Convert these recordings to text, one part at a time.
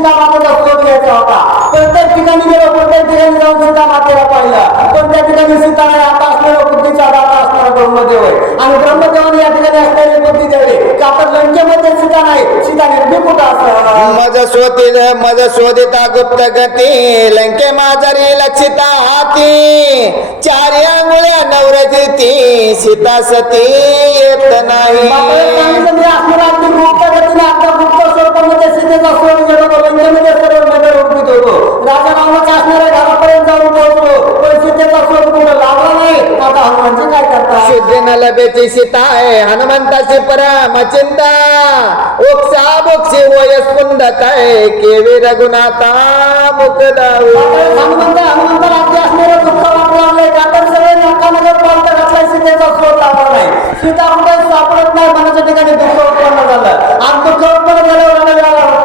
सीता मातेचा शोध घ्यायचा होता प्रत्येक ठिकाणी गेलो प्रत्येक ठिकाणी जाऊन सीता मातेला पाहिलं पण त्या ठिकाणी सीता नाही आता असणारा बुद्धीचा दाता असणारा ब्रह्मदेव आहे आणि ब्रह्मदेवाने या ठिकाणी असणारी बुद्धी द्यावी का तर लंकेमध्ये सीता नाही सीता निर्मी कुठं असं मज शोधित मज शोधिता गुप्त गती लंके माझरी लक्षिता हाती. चार आंगुळ्या नवरती ती सीता सती येत नाही. असणारा गुप्त गतीने आता गुप्त स्वरूपामध्ये सीतेचा शोध घेत होतो लंकेमध्ये सर्व नगर उडकीत होतो राजा रावणाच्या असणाऱ्या घरापर्यंत जाऊन पोहोचलो पण सीतेचा शोध कुठं लागला नाही आता हनुमानजी काय करतात शुद्ध न लभेची सीता आहे हनुमंताची परम चिंता ओक्सा बोक्षी वय स्पुंद काय केवी रघुनाथा मुकदाऊ हनुमंत हनुमंताला अगदी असणारं दुःख वाटू लागलंय का तर सगळे नाकानगर पालतं घातलाय सीतेचा शोध लागला नाही सीता कुठे सापडत नाही मनाच्या ठिकाणी दुःख उत्पन्न झालं आणि दुःख उत्पन्न झाल्यावर रडगायला टाइम लागत नाही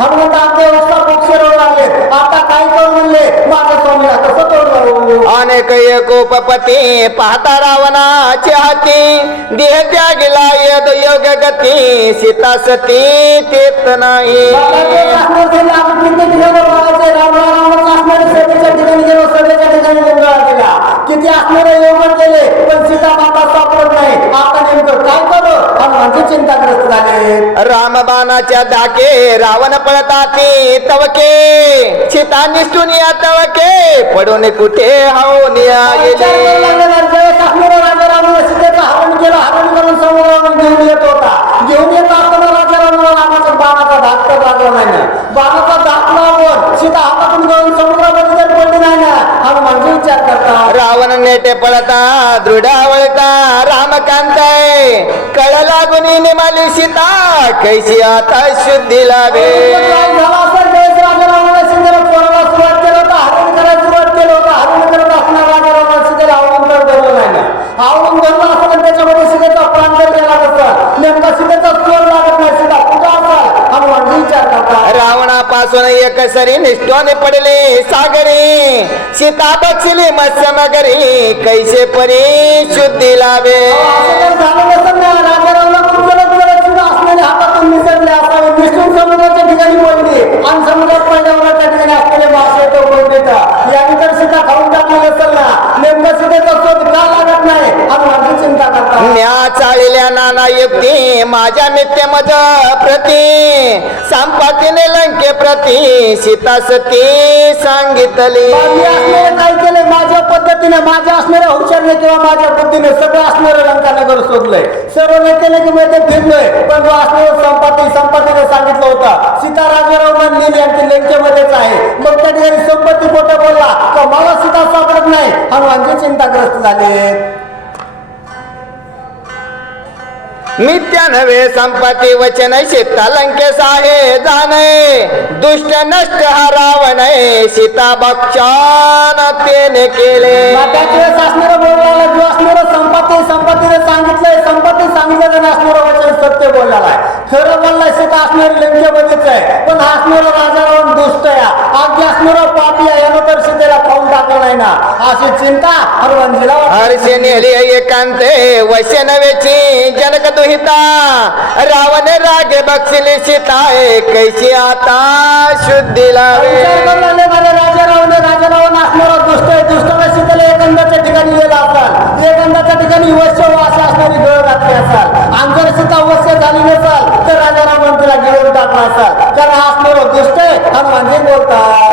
हनुमंत आमच्या अवस्था मोक्ष रडू लागले आता काय करू म्हणले माझ्या स्वामी कसं तोड अनेक एकोपपती पाहता रावणाची हाती देह त्यागिला यद योग गती सीता सती तेत नाही. किती असणारे योग केले पण सीता माता सापडत नाही. आता चिंताग्रस्त झाले रामबाणाच्या दाके रावण पळताती तवके. सीता निष्ठून या तवके पडून कुठे हाऊन या गेले हरण केलं हरण करून समुद्रावर घेऊन येत होता. घेऊन येत असताना राजा रामाच्या बाणाचा धाक लागला नाही. ना बाणाचा धाक लावून सीता हातातून घेऊन समुद्रामध्ये जर पडली नाही ना हनुमानजी विचार करतात रावण नेटे पळता दृढ वळता रामकांत कळ लागून निमाली सीता कैसी आता शुद्धी लाभे. काय झालं असेल ज्यावेळेस राजा रामाला सीतेला चोराला सुरुवात केलं होतं हरण करायला सुरुवात केलं होतं हरण करत असताना राजा रामाला सीतेला आवडून तर धरलं नाही. ना आवडून धरलं असेल आणि त्याच्यामध्ये सीतेचा प्राण जर गेला नसेल नेमका सीतेचा चोर लागत नाही सीता कुठं असेल हनुमानजी विचार करतात रावणापासून एक सरी निष्ठोने पडले सागरी. सीता बक्षिली मत्स्य नगरी कैसे परी शुद्धी पडली आणि समुद्रात त्या ठिकाणी असलेले मासे तो बोलतात याने तर सीता खाऊन टाकली नसेल ना? नेमकं सीतेचा शोध का लागत नाही? हनुमानची चिंता करतात न्या चाळल्या नाना युक्ती माझ्या मित्य मज प्रती संपातीने लंके प्रती सीता सती सांगितली. मी असणारे काय केले माझ्या पद्धतीने माझ्या असणाऱ्या हुशारने किंवा माझ्या बुद्धीने सगळं असणारं लंकानगर शोधलंय सर्व नेत्याने की ते फिरलोय पण जो असणार संपत्ती संपत्तीने सांगितलं होतं सीता राजाराव नेली यांची ती लंकेमध्येच आहे. मग त्या ठिकाणी संपत्ती पोटे बोलला तर मला सीता सापडत नाही. हनुमानची चिंताग्रस्त झाले नित्या नव्हे संपत्ती वचन सीता लंकेस आहे जाणे. दुष्ट नष्ट हा सीता भक्षण तेने केले. मग बोलला जो संपत्ती संपत्तीने सांगितलंय संपत्ती सांगितलं असणारं वचन सत्य बोललेला आहे. खरं बोललाय सीता असणारी लंकेमध्येच आहे. पण हा असणारा राजा रावण दुष्ट आहे. अगदी असणारा पापी आहे यानं तर जनक दुहिता? रावण रागे बक्षिली सीता कैसी आता शुद्धी लावे? विचार करू लागले माझे राजा रावण राजा रावण असणारा दुष्ट आहे दुष्टाला सीतेला एखाद्याच्या ठिकाणी गेला असाल. ठिकाणी वश्य अशी असणारी गळ घातली असाल. आणि जर सीता वश्य झाली नसाल तर राजा रावण तिला असाल कारण असणारा दुष्ट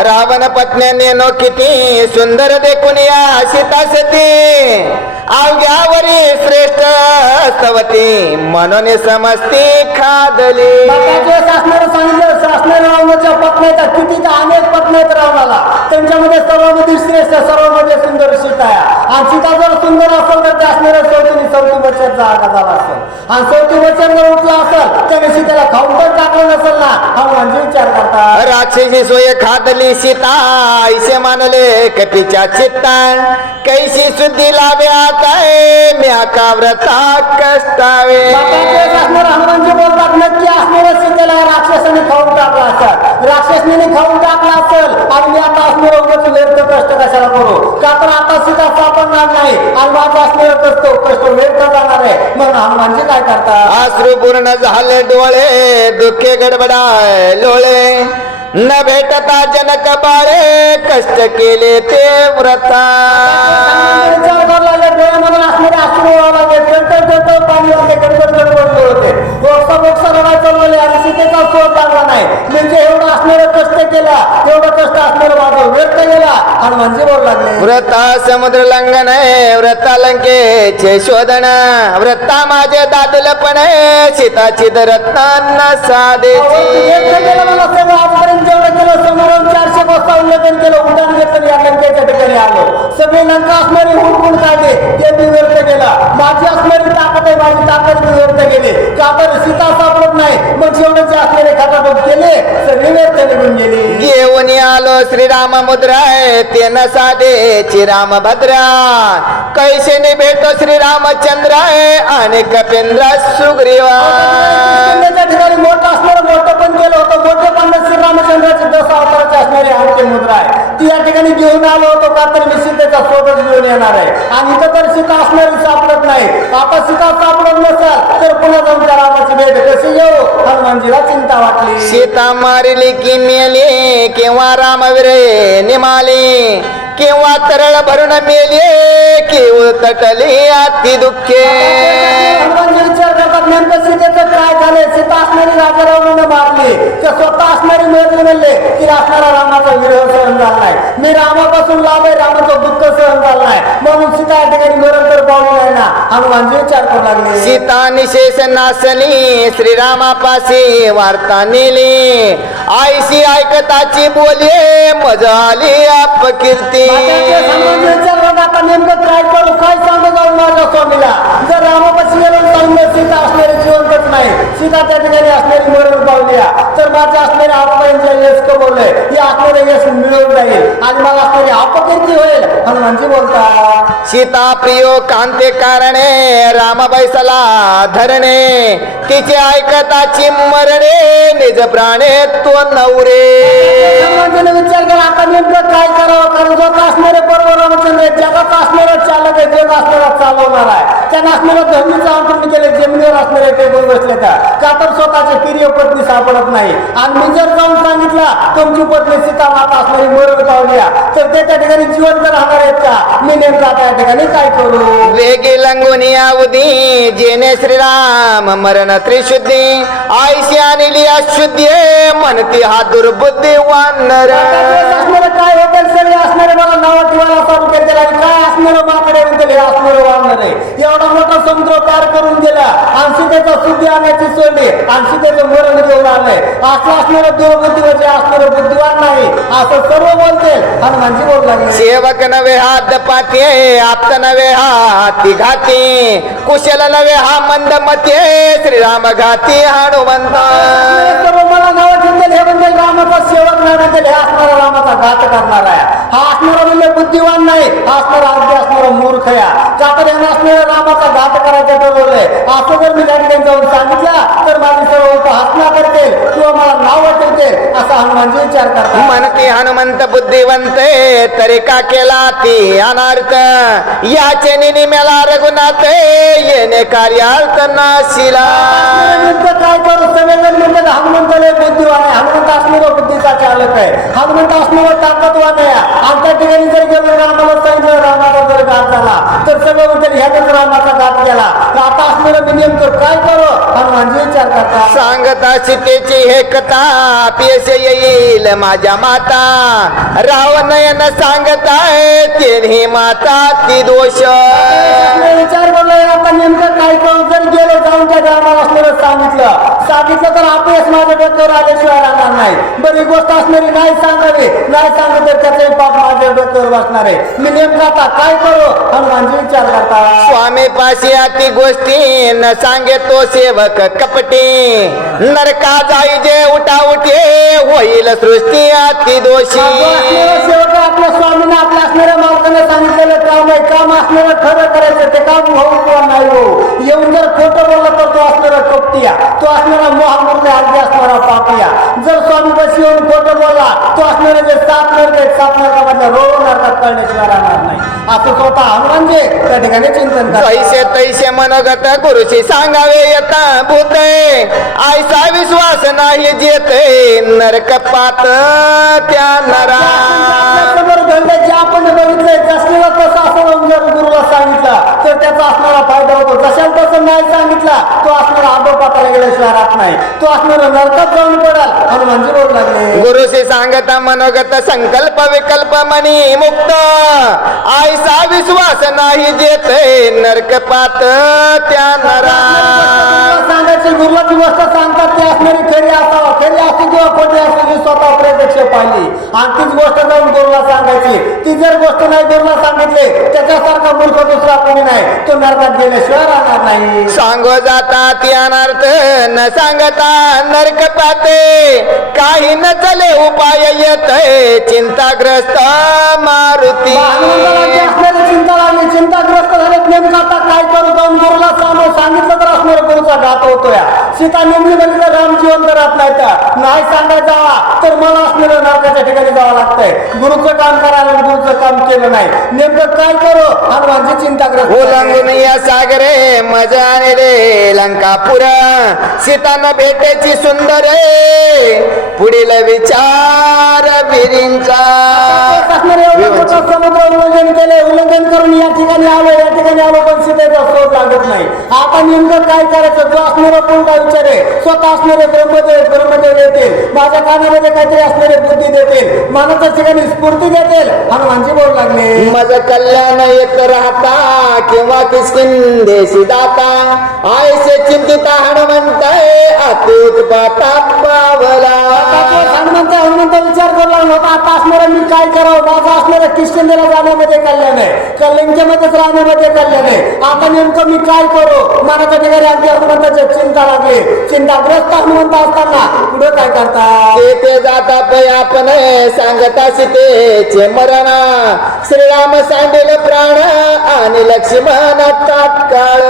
रावण पत्न्याने नो किती सुंदर देखून या सीता सती. अवघ्यावरी श्रेष्ठ स्तवती म्हणून समजती खादली. असणारं सांगितलं असणाऱ्या रावणाच्या पत्नी त्या अनेक पत्नी आहेत रावणाला. त्यांच्यामध्ये सर्वांमध्ये श्रेष्ठ सर्वांमध्ये सुंदर सीता आणि सीता जर सुंदर असेल तर त्या असणाऱ्या चौथी बच्चन जागा झाला असेल. आणि चौथी बच्चन जर उठला असेल त्याने सीतेला खाऊन तर टाकलं नसेल ना. हा म्हणजे विचार करतात राक्षसी सोय खादली सीता ऐसे मानले कपीच्या चित्ता कैसी शुद्धी लाभे काय म्या का व्रता कष्टावे. असणारं हनुमानजी बोलतात नक्की असणाऱ्या सीतेला राक्षसाने खाऊन टाकला असेल. राक्षसने खाऊन टाकला असेल आणि मी आता असणारं व्यर्थ कष्ट कशाला करू? का तर आता सीता सापडणार नाही आणि माझा व्यर्थ जाणार मग हनुमानजी काय करतात अश्रू पूर्ण झाले डोळे दुःखे गडबडाय लोळे न भेटता जनक बाळे कष्ट केले ते व्रता डोळ्यामधून असणारे टणटण पाणी होते. बोक्सा रडायला चाललेले आणि सीतेचा शोध लागला नाही. म्हणजे एवढं असणारं कष्ट केला, एवढं कष्ट असणारं माझं व्यर्थ गेला. हनुमानजी बोलू लागले. व्रता समुद्र लंघन आहे व्रता लंकेचे शोधन व्रता माझे दादलपण आहे सीताची रत्न साधेची व्यर्थ गेलं मला सगळं आजपर्यंत जेवढं केलं, समोरून चारशे कोसा उल्लेखन केलं, उड्डाण घेतलं, या लंकेच्या ठिकाणी आलो. सगळी लंका असणारी हुडकून काढले, ते मी व्यर्थ केला. माझी असणारी ताकद आहे, माझी ताकद मी व्यर्थ केली. का तर सीता सापडत नाही, मग जेवढे खटापट केले, सगळी व्यर्थ निघून गेली. घेऊन आलो श्रीराम मुद्राय ते न साधेची रामभद्रा कैसेने भेटो श्रीरामचंद्राय आणि कपिंद्र सुग्रीवा ठिकाणी मोठं असणारं मोठं पण केलं होतं मोठे पण श्रीरामचंद्राचे दस अवताराचे असणारी आणखी मुद्रा आहे. ती या ठिकाणी घेऊन आलो होतो का तर मी सीतेचा सोबत घेऊन येणार आहे. आणि इथं तर सीता असणारी सापडत नाही. आता सीता सापडत नसेल तर पुन्हा जाऊन भेट कशी येऊ हनुमानजीला चिंता वाटली सीता मारिली की मेली किंवा रामवीरे निमाली किंवा तरळ भरून मेली किंवा तटली अति दुःखे हनुमानजी विचार करतात नेमकं सीतेचं झालंय सीता असणारी राजारावणीनं मारली. तर स्वतः असणारी मेरली म्हणले की असणारा रामाचा विरह सहन झाला नाही. मी रामापासून लाभ आहे रामाचं दुःख सहन झालं नाही. म्हणून सीता या ठिकाणी निरंतर पावली आहे ना. हनुमानजी विचार करू लागले. सीता निशेष नासली श्रीरामापाशी वार्ता नेली. आईशी ऐकताची बोले मजा आली अपकीर्ती आता नेमकं काय करू? काय सांगू जाऊ माझ्या स्वामीला? जर सांगितलं सीता असणारी जिवंतच नाही. सीता त्या ठिकाणी असणारी मरण. तर यश कमवलंय हे असणारे यश मिळवून जाईल आणि मला अपकीर्ती होईल. हनुमानजी सीता प्रियो कांते कारणे राम बैसला धरणे. तिचे ऐकताची मरणे निज प्राणे तो नवरे. हनुमानजीने विचार केला आता नेमकं काय करावं? कारण जो असणारे पर्व रामचंद्र जगाचा असणारा जग असणारा चालवणार आहे. त्यांना असणारं धर्मीचं अंतरण केले जमिनीवर असणारे टेबल बसले तर. का तर स्वतःचे प्रिय पत्नी सापडत नाही. आणि मी जर जाऊन सांगितला तुमची पत्नी सीता माता असणारी मरण पावली आहे, तर ते त्या ठिकाणी जिवंत राहणार आहेत का? मी नेमकं आता या ठिकाणी काय करू? वेगे लंगुनी अवधी जेने श्रीराम मरण त्रिशुद्धी आईशी आणली अशुद्धी म्हणती हा दुर्बुद्धी वानर. असणारे काय होतं सगळे असणारे मला नाव ठेवायला काय असणारं माकडे? हे असणारं वाढणार आहे एवढा मोठा समुद्र पार करून गेला. सोडली मरण घेऊन आणलंय असं असणारं असणारं बुद्धिवान नाही. असं सर्व बोलते. हनुमानजी बोलू लागले. सेवक नवे हात पाती आप्त नवे हाती घाती. कुशल नवे हा मंद मते. श्रीराम घाती हनुमंत. सर्व मला हे म्हणजे रामाचा सेवक नाही म्हणजे हे असणारा रामाचा घात करणार आहे. हा असणारा म्हणजे बुद्धिवान नाही हा असणारा अगदी असणारा मूर्ख या तर यानं असणारा रामाचा घात करायचं ठरवलंय असं जर मी त्या ठिकाणी जाऊन सांगितलं तर माझी सर्व हसना करतील किंवा मला नाव ठेवतील असा हनुमानजी विचार करतात. म्हणती हनुमंत बुद्धिवंत तरी का केला ती अनार्थ? याचे निमिला रघुनाथ येणे कार्यार्थ नाशिला. काय करू? म्हणतात हनुमंत बुद्धिवान आहे हनुमंत असणारा बुद्धीचा चालक आहे. हनुमंत असणारा ताकदवान आहे. आणि त्या ठिकाणी जर गेलो रामाला सांगितलं रामाचा जर घात झाला तर सगळं म्हणतात ह्यानेच रामाचा घात केला. तर आता असणारं मी नेमकं काय करू? हनुमानजी विचार करतात. सांगता सीतेची हे कथा पेश येईल माझ्या माता. राव नयन सांगताय तिन्ही माता ती दोष. विचार करलोय आता नेमकं काय करू? जर गेलो जाऊन त्या रामाला असणारं सांगितलं सांगितलं तर आपलेच माझ्या डोक्यावर आल्याशिवाय राहणार नाही. बरी गोष्ट असणारी नाही सांगावी. नाही सांगत तर त्याचंही पाप माझ्या डोक्यावर बसणार आहे. मी नेमकं आता काय करू? हनुमानजी विचार करतात स्वामी पाशी अति गोष्टी न सांगे तो सेवक कपटी. नरका जाई जे उठा उठे होईल सृष्टी अति दोषी. सेवक आपल्या स्वामीने आपल्या असणाऱ्या मालकाने सांगितलेलं काम आहे काम असणारं खरं करायचं ते काम होऊ किंवा नाही होऊ. येऊन जर खोटं बोलला तर तो असणारा कपटिया तो असणारा महामूर्ती अगदी असणारा पापिया. जर स्वामी बस येऊन खोटं बोलला तो असणारा जे सात नर ते सात नरकामधल्या रोग नरकात कळण्याशिवाय राहणार नाही. असं स्वतः हनुमानजी त्या ठिकाणी चिंतन तैसे तैसे मनोगत गुरुशी सांगावे येता भूत आयसा विश्वास नाही जेते नरक पात त्या नरा आपण बघितलंय तसं असं तुला गुरुला सांगितलं तर त्याचा असणारा फायदा होतो. जशाला तसं नाही सांगितला तो असणारा आदोपाताला गेल्याशिवाय राहत नाही. तो असणारा नरकात जाऊन पडाल हनुमानजी बोलू लागले. गुरुशी सांगता मनोगत संकल्प विकल्प मनी मुक्त. आईसा विश्वास नाही जेथे नरक पात त्या नरा सांगायची गुरुलाची गोष्ट सांगतात ती असणारी खरी असावा खरी असते किंवा खोटी असते जी स्वतः प्रत्यक्ष पाहिली आणि तीच गोष्ट जाऊन गुरुला सांगायची. ती जर गोष्ट नाही गुरुला सांगितली त्याच्यासारखा मूर्ख दुसरा कोणी नाही. तो नरकात गेल्याशिवाय राहणार नाही. सांगो जाता ती अनर्थ न सांगता नरक पाते. काही न चले उपाय येत चिंताग्रस्त मारुती. असणारी चिंता लागली चिंताग्रस्त झाले नेमकं आता काय करू? जाऊन गुरुला सांगू. सांगितलं तर असणार गुरुचा घात होतोय. सीता नेमली म्हणजे राम जिवंत राहत नाही तर नाही सांगायचं जावा तर मला असलेलं नरकाच्या ठिकाणी जावं लागतंय. गुरुचं काम करायला गुरुचं काम केलं नाही. नेमकं काय करू? हनुमानची चिंताग्रस्त झाले. ओलांगून या सागरे मजाने रे लंकापुर. सीताना भेटेची सुंदर. पुढील विचार मोठं समुद्र उल्लंघन केले उल्लंघन करून या ठिकाणी आलो या ठिकाणी आलो पण सीतेचा शोध लागत नाही. आता नेमकं काय करायचं? जो असणारा पुढचा विचार आहे स्वतः असणारे ब्रह्मदेव ब्रह्मदेव येतील. माझ्या कानामध्ये काहीतरी असणारे बुद्धी देतील. मनाच्या ठिकाणी स्फूर्ती देतील. हनुमानची बोल लागले. माझं कल्याण येत राहता किंवा किसकिंदेशी दाता आयसे चिंतिता हनुमंत अतूट पाता पावला. हनुमंत हनुमंत विचार करू लागला होता. आता असणारा मी काय करावं माझं असणाऱ्या किशकिंदेला जाण्यामध्ये कल्याण आहे कलिंगमध्येच राहण्यामध्ये कल्याण आहे आता नेमकं मी काय करू? मनाच्या ठिकाणी अगदी हनुमंताची चिंता लागली. चिंताग्रस्त हनुमंत असताना पुढे काय करतात ते जाता पै आपण सांगता सीतेचे मरण. श्रीराम सांडेल प्राण आणि लक्ष्मण तात्काळ.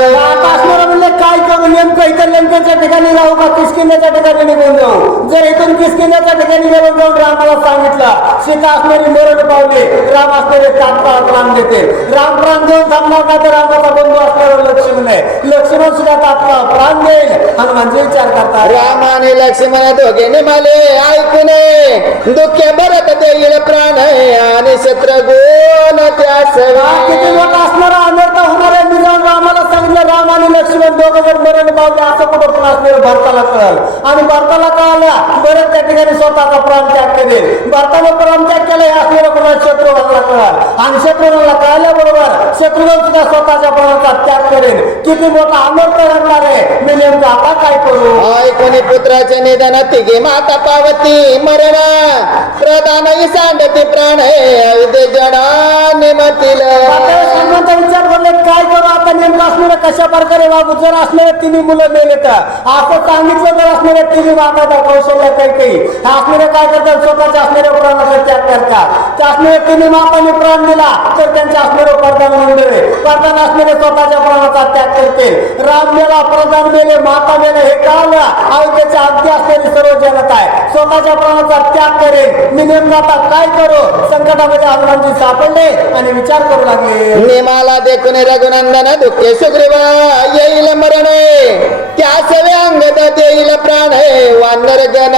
असणारा म्हणले काय करू? नेमकं इथं लंकेच्या ठिकाणी राहू का? किसकिंद्याच्या ठिकाणी निघून जाऊ. जर इथून किसकिंद्याच्या ठिकाणी निघून जाऊन रामाला सांगितलं सीता असणारी मरण पावले राम असणारे तात्काळ प्राण देते राम प्राण देऊन थांबणार नाही तर रामाचा बंधू असणारा लक्ष्मण आहे लक्ष्मण सुद्धा तात्काळ प्राण देईल हनुमानजी विचार करतात. राम आणि लक्ष्मण दोघे निमाले ऐकूने दुःख भरत देईल प्राण आणि शत्रुघ्न त्या किती मोठा असणारा अनर्थ होणार आहे मी जाऊन रामाला सांगितलं राम आणि लक्ष्मण दोघं जर मरण पावले असं कुठं पण असलेलं भरताला कळल. आणि भरताला कळालं बरं त्या ठिकाणी स्वतःचा प्राण त्याग करेल. भरताला प्राण त्याग केला हे असलेलं कोणाला शत्रुघ्नाला कळाल. आणि शत्रुघ्नाला कळल्याबरोबर शत्रुघ्न सुद्धा स्वतःच्या प्राणाचा त्याग करेल. किती मोठा अनर्थ घडणार आहे. मी नेमकं आता काय करू? ऐकून पुत्राचे निधन तिघे माता पावती मरण. प्रधान सांडती प्राण अवधे जना निमतील. विचार करले काय करू? आता नेमकं असणारे कशा प्रकारे वागू? जर असणाऱ्या तिन्ही मुलं मेले तर असं सांगितलं जर असणाऱ्या तिन्ही माता कौशल्य काही काही असणाऱ्या काय करतात स्वतःच्या असणाऱ्या प्राणाचा त्याग करतात त्या असणाऱ्या तिन्ही मातांनी प्राण दिला तर त्यांच्या असणारे प्रधान मंडळ प्रधान असणारे स्वतःच्या प्राणाचा त्याग करते राम मेला प्रधान मेले माता मेले हे कळलं आयुष्याच्या अगदी असणारी सर्व जनता आहे. स्वतःच्या प्राणाचा त्याग करेल. मी नेमकं आता काय करू? संकटामध्ये हनुमानजी सापडले आणि विचार करू लागले. नेमाला देखून रघुनंदन दुःखे सुग्रीवा येईल मरण त्या सवे अंगद देईल प्राण वानर गण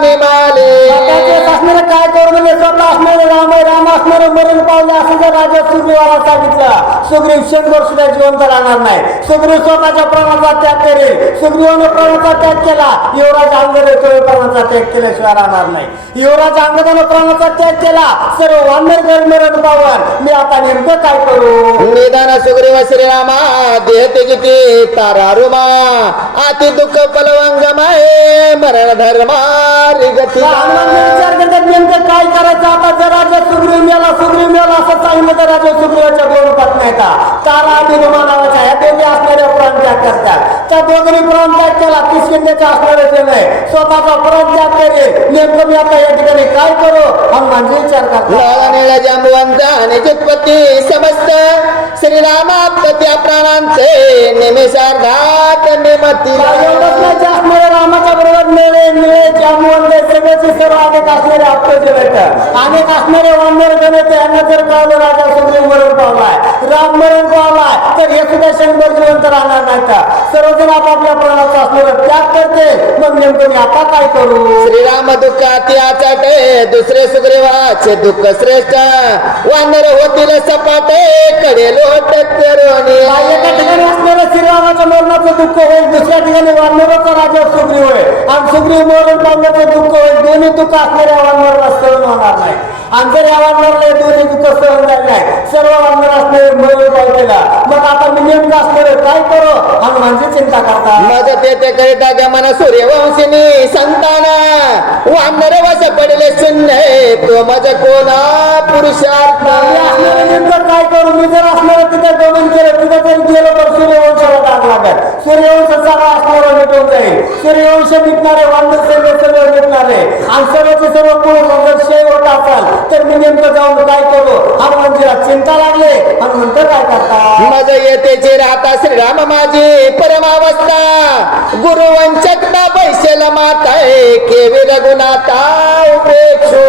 निमाले स्वतःचे असणारे काय करू म्हणजे स्वतः असणारे राम आहे, राम असणारे मरण पावले असं जर राजा सुग्रीवाला सांगितलं सुग्रीव शंभर सुद्धा जिवंत राहणार नाही. सुग्रीव स्वतःच्या प्राणाचा त्याग करेल. सुग्रीवानं प्राणाचा त्याग केला. युवराज अंगद येतो प्राणाचा त्याग केल्याशिवाय राहणार नाही. युवराज अंगदानं प्राणाचा त्याग केला. सर्व वानर गण मरण पावन. मी आता नेमकं काय करू? निदान सुग्रीव श्रीरामा देहते किती तारा रुमा अति दुःख पलवंग माये मरण धर्मा गती हनुमानजी विचार करतात नेमकं काय करायचं? आता जर राजा सुग्रीव मेला सुग्रीव मेला असं सांगितलं तर राजा सुग्रीवाच्या दोन पत्नी येतात तारा आणि रुमा नावाच्या ह्या दोघी असणाऱ्या प्राण त्याग करतात. त्या दोघांनी प्राण त्याग केला किसकिंद्याच्या आहे स्वतःचा प्राण त्याग करेल नेमकं मी आता या ठिकाणी काय करू? हनुमानजी विचार करतात. निळा जांबुवंत आणि चितपती समस्त श्रीरामा त्या प्राणांचे निमिषार्धात निमती एवढंच नाही जे असणारे रामाच्या बरोबर सगळ्याचे सर्व अनेक असणारे आहेत येतं अनेक असणारे वानर गण येते यांना जर कळलं राजा सुग्री मरण पावलाय राम मरण पावलाय तर हे सुद्धा शंभर जिवंत राहणार नाही का? सर्वजण आपापल्या प्राणाचा असणारा त्याग करते मग नेमकं मी आता काय करू? श्रीराम दुःखाती आचाटे दुसरे सुग्रीवाचे दुःख श्रेष्ठ. वानर होतील सपाटे कडे लोट करोनी. एका ठिकाणी असणाऱ्या श्रीरामाच्या मरणाचं दुःख होईल दुसऱ्या ठिकाणी वानराचा राजा सुग्रीव होईल आणि सुग्रीव मरण पावण्याचं दुःख होईल दोन्ही दुःख असणाऱ्या वानराला सहन होणार नाही. आणि जर या वानराला दोन्ही दुःख सहन झाले नाही. सर्व वानर असणारे मरण पावतेला मग आता मी नेमकं असणार काय करू? हनुमानची चिंता करता मग तेथे करिता गमन सूर्यवंशिनी संताना वानर वश पडले शून्य तो मज कोणा पुरुषार्थ? नेमकं काय करू? मी जर असणार तिथे गमन केलं तिथे जर गेलो तर सूर्यवंशाला डाग लागेल. सूर्यवंश सगळा असणारा मिटून जाईल. सूर्यवंश मिटणारे वांदर सगळे सगळं मिटणारे. आणि सर्वचे सर्व पुरुष जर होत असाल तर मी नेमकं जाऊन काय करू? हनुमानजीला चिंता लागले. हनुमंत काय करता मज राहता श्रीराम माझी परमावस्था. गुरुवंचकता पैसेला माता केवी रघुनाथा उपेक्षो.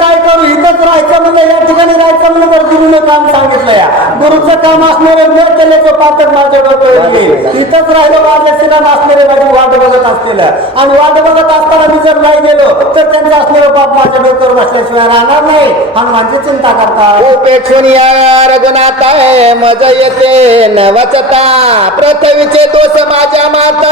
काय करू? इथंच राहायचं म्हणजे या ठिकाणी राहायचं म्हणजे काम सांगितलं या गुरुचं काम असणारे न केल्याचं पातक माझ्या डोक्यावर येईल. इथंच राहिलं माझ्या श्रीराम असणारे माझी वाट बघत असतील. आणि वाट बघत असताना मी जर नाही गेलो तर त्यांचं असणारं बाप माझ्या डोक्यावर बसल्याशिवाय राहणार नाही. हनुमानची चिंता उपेक्षून या रघुनाथा मज येते न वचता पृथ्वीचे दोष माझ्या माता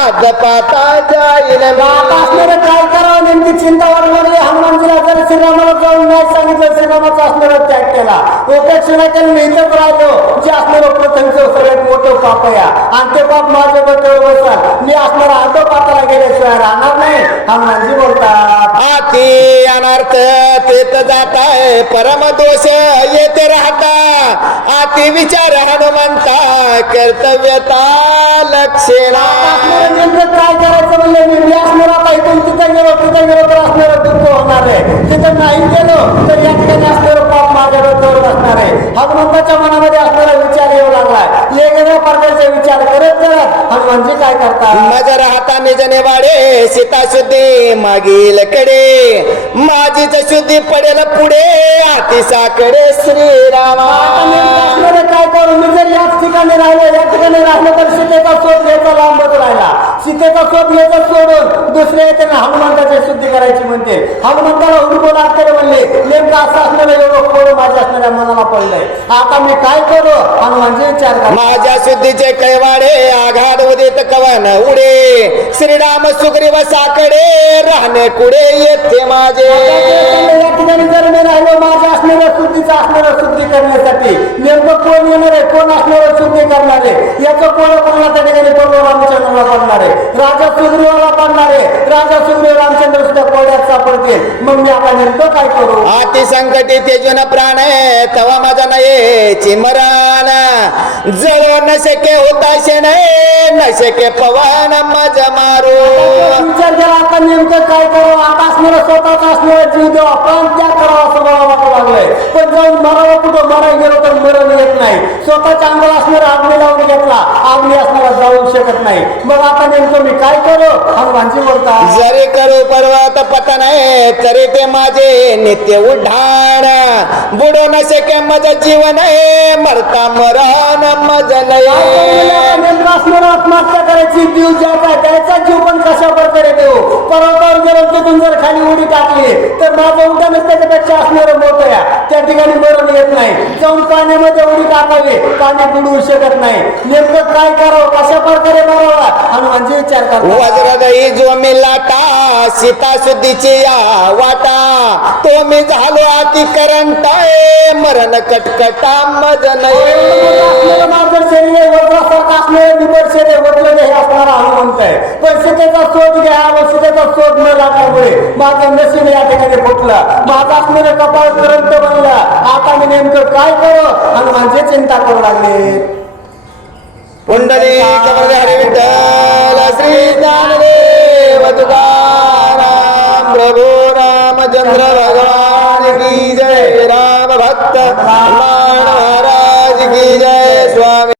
आज पाता जाईल असणारे काय करावं नेमकी चिंता वाढू लागली हनुमानजीला जर श्रीरामाला जाऊन नाही सांगितलं श्रीरामाचा असणारा केला. उपेक्षणा केलं मी इथंच राहिलो. जे असणारं प्रथमचं सगळ्यात मोठं पाप या आणि ते पाप माझ्या डोक्यावर बसाल मी असणारा आटो पाताला गेल्याशिवाय राहणार नाही. हनुमानजी बोलतात. हाती अनर्थ तेत जाताय. परम दोष येते राहता. आती विचार हनुमंता कर्तव्यता नेमकं काय करायचं म्हणलं मी? मी असणार आता इथून तिथं गेलो तिथं गेलो तर असणारं दुःख होणार आहे. तिथं नाही गेलो तर या ठिकाणी असणारं पाप माझ्या डोक्यावर बसणार आहे. हनुमंताच्या मनामध्ये असणारा विचार येऊ लागलाय. वेगवेगळ्या प्रकारचे विचार करत करत हनुमानजी काय करतात? मज राहता निज निवाडे सीता शुद्धी मागील कडे. माझीच शुद्धी पडेल पुढे आतिसाकडे श्रीरामा. काय करू? मी जर याच ठिकाणी राहिलो या ठिकाणी राहिलो तर सीतेचा शोध घ्यायचा लांबच राहिला. सीतेचा शोध घ्यायचा सोडून दुसरे येते ना हनुमंताची शुद्धी करायची म्हणते. हनुमंताला हुडकून लागते म्हणले नेमकं असं असणारं कोण? माझ्या असणाऱ्या मनाला पडलंय. आता मी काय करू? हनुमानजी विचार करा. माझ्या शुद्धीचे कैवाडे आघाड उदित कवन उडे. श्रीराम सुग्रीव साकडे राहणे कुडे येथे माझे. या ठिकाणी जर मी राहिलो माझ्या असणाऱ्या शुद्धीचं असणारं शुद्धी करण्यासाठी नेमकं कोण येणार आहे? कोण असणारं शुद्धी करणार आहे? याचं कोण कोणाला त्या ठिकाणी पूर्व रामचंद्रला पडणार आहे. राजा सुग्रीवाला पडणार आहे. राजा सुग्रीव रामचंद्र सुद्धा कोड्यात सापडतील. मग मी आता नेमकं काय करू? अति संकटी तेजून प्राण तवा माझा नाही चिमरान. जळो न शके होताशे नाही न शके पवन मज मारू विचार केला आता नेमकं काय करावं? आता असणारं स्वतःचा असणारा जीव देवा पण त्या करावं असं मला वाटू लागलंय पण जाऊन मरावं कुठं? मरायला गेलो तर मरण येत नाही. स्वतः चांगला असणारा आग्नी लावून घेतला. आग्नी असणारा जाऊ शकत नाही. मग आता नेमकं मी काय करू? हनुमानजी बोलतात जरी करू पर्वत पतन आहे तरी ते माझे नित्य उड्डाण. बुडू न शके मज जीवन आहे मरता मरण मज नाही आत्महत्या करायची जीव ज्याचा त्याचा जीव पण कशा प्रकारे देऊ? पर्वतावर गेलो तिथून जर खाली उडी टाकली तर माझं उड्डाणच त्याच्यापेक्षा असणारं मोठं या त्या ठिकाणी मरण येत नाही. जाऊन पाण्यामध्ये उडी टाकावी पाणी बुडवू शकत नाही. नेमकं काय करावं? कशा प्रकारे मरावा हनुमानजी विचार करतात वज्रदही जो मी लाटा सीता शुद्धीची या वाटा। तो मी झालो अति करंट मरण कटकटा मज नाही माझं शरीर वज्रासारखं असलेलं निबर शरीर आहे, वज्र हे असणारा हनुमंत आहे. पण सीतेचा शोध घ्या व सीतेचा शोध न लागल्यामुळे माझं नशीब या ठिकाणी फुटलं. माझं असलेलं कपाळ करंट बनलं. आता मी नेमकं काय करू? हनुमानची चिंता करू लागले. पुंडली कमर हरि विठ्ठल श्री ज्ञानदेव तुकाराम प्रभु रामचंद्र भगवान की जय राम भक्त महाराज की जय स्वामी